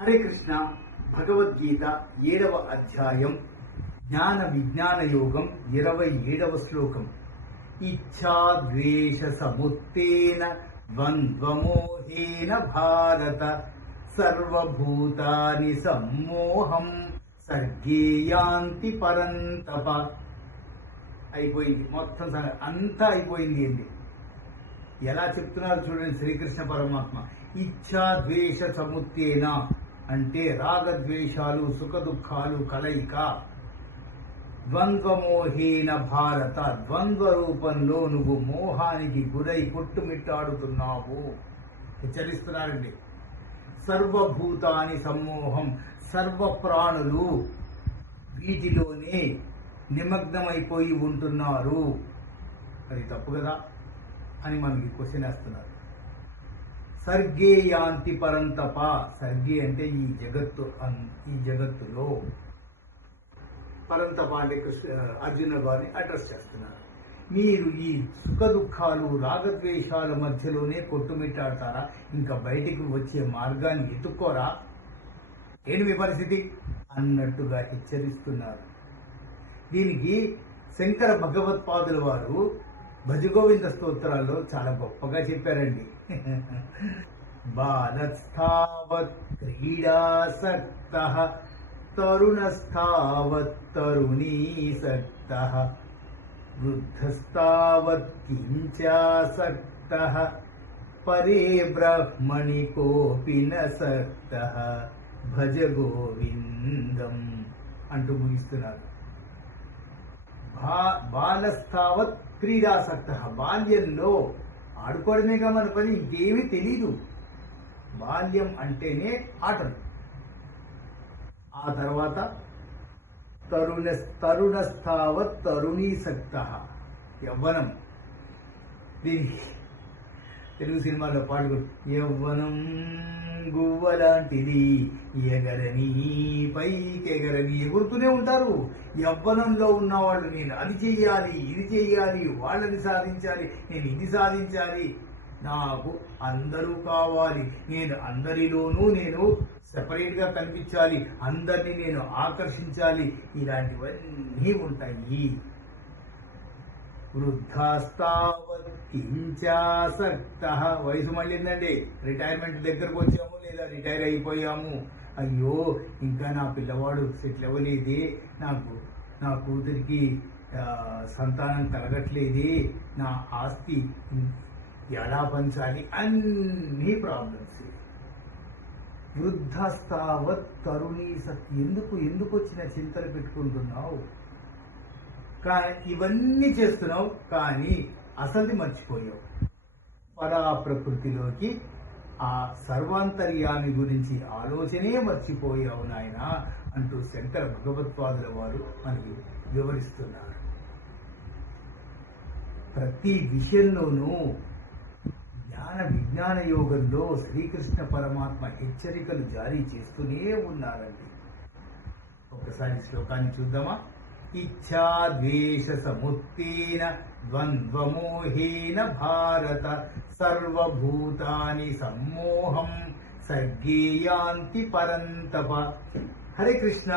హరే కృష్ణ భగవద్గీత ఏడవ అధ్యాయం జ్ఞాన విజ్ఞాన యోగం ఇరవై ఏడవ శ్లోకం. ఇచ్ఛాద్వేష సముత్తేన ద్వంద్వమోహేన భారత సర్వభూతాని సమ్మోహం సర్గేయాంతి పరంతప. అయిపోయింది మొత్తం సరే అంతా అయిపోయింది ఏంటి ఎలా చెప్తున్నారు చూడండి శ్రీకృష్ణ పరమాత్మ. ఇచ్ఛా ద్వేష సముత్తేన. అంటే రాగద్వేషాలు సుఖ దుఃఖాలు కలయిక. ద్వంద్వమోహీన భారత ద్వంద్వ రూపంలో నువ్వు మోహానికి గురై కొట్టుమిట్టాడుతున్నావు. హెచ్చరిస్తున్నారండి. సర్వభూతాని సమ్మోహం సర్వ ప్రాణులు వీటిలోనే నిమగ్నమైపోయి ఉంటున్నారు. అది తప్పు కదా అని మనకి క్వశ్చన్ వేస్తున్నారు. సర్గే యాంతి పరంతప. సర్గే అంటే ఈ జగత్తు అన్- ఈ జగత్తులో. పరంతప అంటే కృష్ణ అర్జున గారిని అడ్రస్ చేస్తున్నారు. మీరు ఈ సుఖ దుఃఖాలు రాగద్వేషాల మధ్యలోనే కొట్టుమిట్టాడతారా? ఇంకా బయటికి వచ్చే మార్గాన్ని ఎత్తుక్కోరా? ఏంటి మీ పరిస్థితి? అన్నట్టుగా హెచ్చరిస్తున్నారు. దీనికి శంకర భగవత్పాదుల వారు భజగోవింద స్తోత్రాల్లో చాలా గొప్పగా చెప్పారండి. బాలస్థావత్ క్రీడాసక్త తరుణస్థావత్ తరుణీసక్త వృద్ధస్థావత్ కించాసక్త పరే బ్రహ్మణి కోపి నక్త భజ గోవిందం అంటూ ముగిస్తున్నారు. బాలస్థావత్ క్రీడాసక్త. బాల్యంలో ఆడుకోవడమేగా మన పని ఇంకేమీ తెలీదు. బాల్యం అంటేనే ఆటలు. ఆ తర్వాత తరుణ తరుణస్థావత్ తరుణీసక్త. యవ్వనం. దీనికి తెలుగు సినిమాలో పాడు యవ్వనం గువ్వలాంటిది ఎగరని పైకెగరని ఎగురుతూనే ఉంటారు. యవ్వనంలో ఉన్నవాళ్ళు నేను అది చెయ్యాలి ఇది చెయ్యాలి వాళ్ళని సాధించాలి నేను ఇది సాధించాలి నాకు అందరూ కావాలి నేను అందరిలోనూ నేను సపరేట్గా కనిపించాలి అందరినీ నేను ఆకర్షించాలి ఇలాంటివన్నీ ఉంటాయి. వృద్ధాస్తావత్ కించాసక్త వయసు మళ్ళీందండి రిటైర్మెంట్ దగ్గరకు వచ్చాము లేదా రిటైర్ అయిపోయాము? అయ్యో ఇంకా నా పిల్లవాడు సెటిల్ అవ్వలేదు. నాకు నా కూతురికి సంతానం కలగట్లేదు. నా ఆస్తి ఎలా పంచాలి? అన్ని ప్రాబ్లమ్స్ వృద్ధాస్తావత్ తరుణీ సత్ ఎందుకు ఎందుకు వచ్చిన చింతలు పెట్టుకుంటున్నావు? కానీ ఇవన్నీ చేస్తున్నావు కానీ అసలుది మర్చిపోయావు. పరా ప్రకృతిలోకి ఆ సర్వాంతర్యామి గురించి ఆలోచనే మర్చిపోయావు నాయన అంటూ శంకర భగవత్పాదుల వారు మనకి వివరిస్తున్నారు. ప్రతి విషయంలోనూ జ్ఞాన విజ్ఞాన యోగంలో శ్రీకృష్ణ పరమాత్మ హెచ్చరికలు జారీ చేస్తూనే ఉన్నారండి. ఒకసారి శ్లోకాన్ని చూద్దామా? ఇచ్ఛా ద్వేష ద్వంద్వమోహేన భారత సర్వభూతాని సమ్మోహం సర్గేయాంతి పరంతప హరే కృష్ణ